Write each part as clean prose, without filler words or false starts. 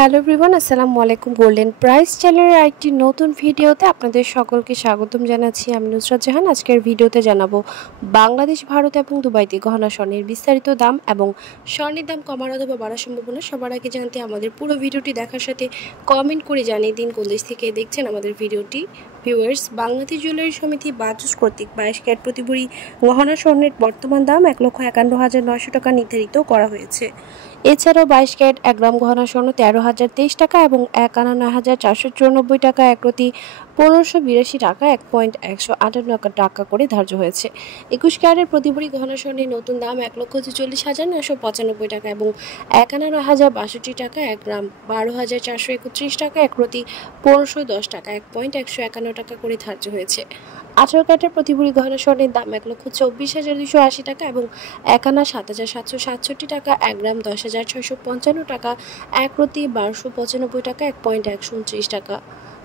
Hello everyone, আসসালামু আলাইকুম। Golden price চ্যানেলের আরেকটি নতুন ভিডিওতে আপনাদের সকলকে স্বাগতম জানাচ্ছি। আমি নুসরাত জাহান। আজকের ভিডিওতে জানাবো বাংলাদেশ, ভারত এবং দুবাইতে গহনা স্বর্ণের বিস্তারিত দাম এবং স্বর্ণের দাম কমার অথবা বাড়ার সম্ভাবনা। সবার আগে জানতে আমাদের পুরো ভিডিওটি দেখার সাথে কমেন্ট করে জানিয়ে দিন কোন দেশ থেকে দেখছেন আমাদের ভিডিওটি। ভিউয়ার্স, বাংলাদেশ জুয়েলারি সমিতি বাজুস কর্তৃক 22 ক্যারেট প্রতি ভরি গহনা স্বর্ণের বর্তমান দাম 1,51,900 টাকা নির্ধারিত করা হয়েছে। এছাড়াও 22 ক্যারেট 1 গ্রাম গহনা স্বর্ণ 13,023 টাকা এবং 51,494 টাকা, 1 প্রতি 1582 টাকা, 1.158 টাকা করে ধার্য হয়েছে। 21 ক্যারেটের প্রতি ভরি গহনা স্বর্ণের নতুন দাম 1,44,995 টাকা এবং 51,062 টাকা, 1 গ্রাম 12,431 টাকা, 1 প্রতি 1510 টাকা, 1.151 টাকা করে ধার্য হয়েছে। 18 ক্যারেটের প্রতি ভরি গহনা স্বর্ণের দাম 1,24,280 টাকা এবং 51,7,767 টাকা, 1 গ্রাম 10,655 টাকা, 1 প্রতি 1295 টাকা, 1.129 টাকা।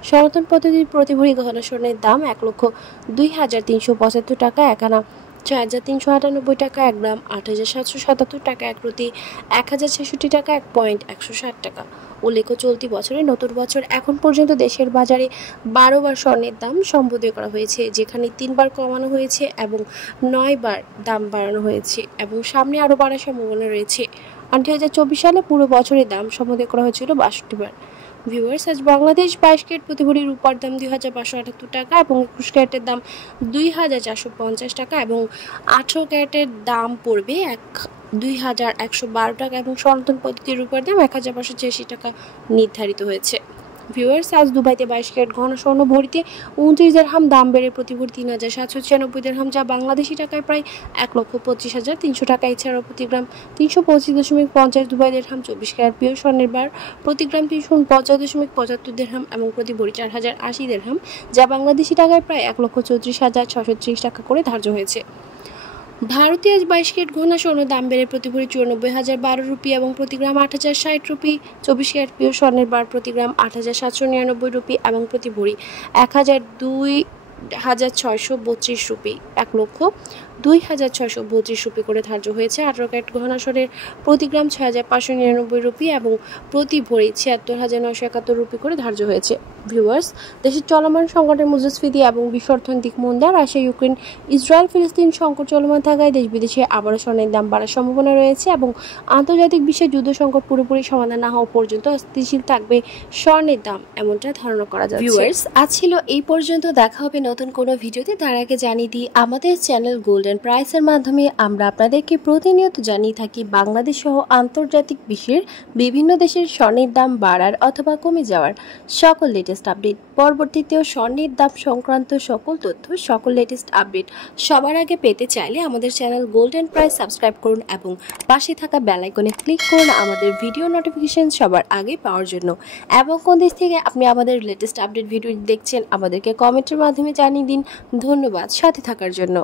সনাতন পদ্ধতির প্রতি ভরি গহনা স্বর্ণের দাম 1,02,375 টাকা, 1,0398 টাকা, 1 গ্রাম 8,777 টাকা, 1 প্রতি 1,066 টাকা, 1.160 টাকা। উল্লেখ্য, চলতি বছরে নতুন বছর এখন পর্যন্ত দেশের বাজারে 12 বার স্বর্ণের দাম সম্বোধন করা হয়েছে, যেখানে 3 বার কমানো হয়েছে এবং 9 বার দাম বাড়ানো হয়েছে এবং সামনে আরও বাড়ার সম্ভাবনা রয়েছে। আর 2024 সালে পুরো বছরের দাম সম্বোধন করা হয়েছিল 62 বার। ভিউয়ার্স, আজ বাংলাদেশ 22 ক্যারেট প্রতি ভরি রূপার দাম 2,578 টাকা এবং 21 ক্যারেটের দাম 2,450 টাকা এবং 18 ক্যারেটের দাম পড়বে 2,112 টাকা এবং সনাতন পদ্ধতির রূপার দাম 1,586 টাকা নির্ধারিত হয়েছে। ভিউয়ার্স, আজ দুবাইতে 22 ক্যারেট গহনা স্বর্ণ ভরিতে 29 দিরহাম দাম বেড়ে প্রতি ভরি 3,796 দিরহাম, যা বাংলাদেশি টাকায় প্রায় 1,25,300 টাকা। এছাড়াও প্রতি গ্রাম 325.50 দুবাই দিরহাম। 24 ক্যারেট পিওর স্বর্ণের বার প্রতি গ্রাম 349.75 দিরহাম এবং প্রতি ভরি 4,080 দিরহাম, যা বাংলাদেশি টাকায় প্রায় 1,34,630 টাকা করে ধার্য হয়েছে। ভারতে আজ 22 ক্যারেট গহনা স্বর্ণ দাম বেড়ে প্রতি ভরি 94,012 রুপি এবং প্রতি গ্রাম 8,060 রুপি। 24 ক্যারেট পিওর স্বর্ণের বার প্রতি গ্রাম 8,799 রুপি এবং প্রতি ভরি 1,02,632 রুপি, 1,02,632 রুপি করে ধার্য হয়েছে। 18 ক্যারেট গহনা স্বর্ণের প্রতি গ্রাম 6,599 রুপি এবং প্রতি ভরি 76,971 রুপি করে ধার্য হয়েছে। ভিউয়ার্স, দেশের চলমান সংকটের মুদ্রাস্ফীতি এবং বিশ্ব অর্থনৈতিক মন্দা, রাশিয়া, ইউক্রেন, ইসরায়েল, ফিলিস্তিন সংকট চলমান থাকায় দেশ বিদেশে আবারও স্বর্ণের দাম বাড়ার সম্ভাবনা রয়েছে এবং আন্তর্জাতিক বিশ্বে যুদ্ধ সংকট পুরোপুরি সমাধান না হওয়া পর্যন্ত স্থিতিশীল থাকবে স্বর্ণের দাম, এমনটা ধারণা করা যাচ্ছে। ভিউয়ার্স, আজ ছিল এই পর্যন্ত। দেখা হবে নতুন কোনো ভিডিওতে। তার আগে জানিয়ে দিই, আমাদের চ্যানেল গোল্ডেন প্রাইসের মাধ্যমে আমরা আপনাদেরকে প্রতিনিয়ত জানিয়ে থাকি বাংলাদেশ সহ আন্তর্জাতিক বিশ্বের বিভিন্ন দেশের স্বর্ণের দাম বাড়ার অথবা কমে যাওয়ার সকল লেটেস্ট আপডেট। পরবর্তীতেও স্বর্ণের দাম সংক্রান্ত সকল তথ্য, সকল লেটেস্ট আপডেট সবার আগে পেতে চাইলে আমাদের চ্যানেল গোল্ডেন প্রাইস সাবস্ক্রাইব করুন এবং পাশে থাকা বেল আইকনে ক্লিক করুন আমাদের ভিডিও নোটিফিকেশন সবার আগে পাওয়ার জন্য। এবং কোন দেশ থেকে আপনি আমাদের লেটেস্ট আপডেট ভিডিও দেখছেন আমাদেরকে কমেন্টের মাধ্যমে জানিয়ে দিন। ধন্যবাদ সাথে থাকার জন্য।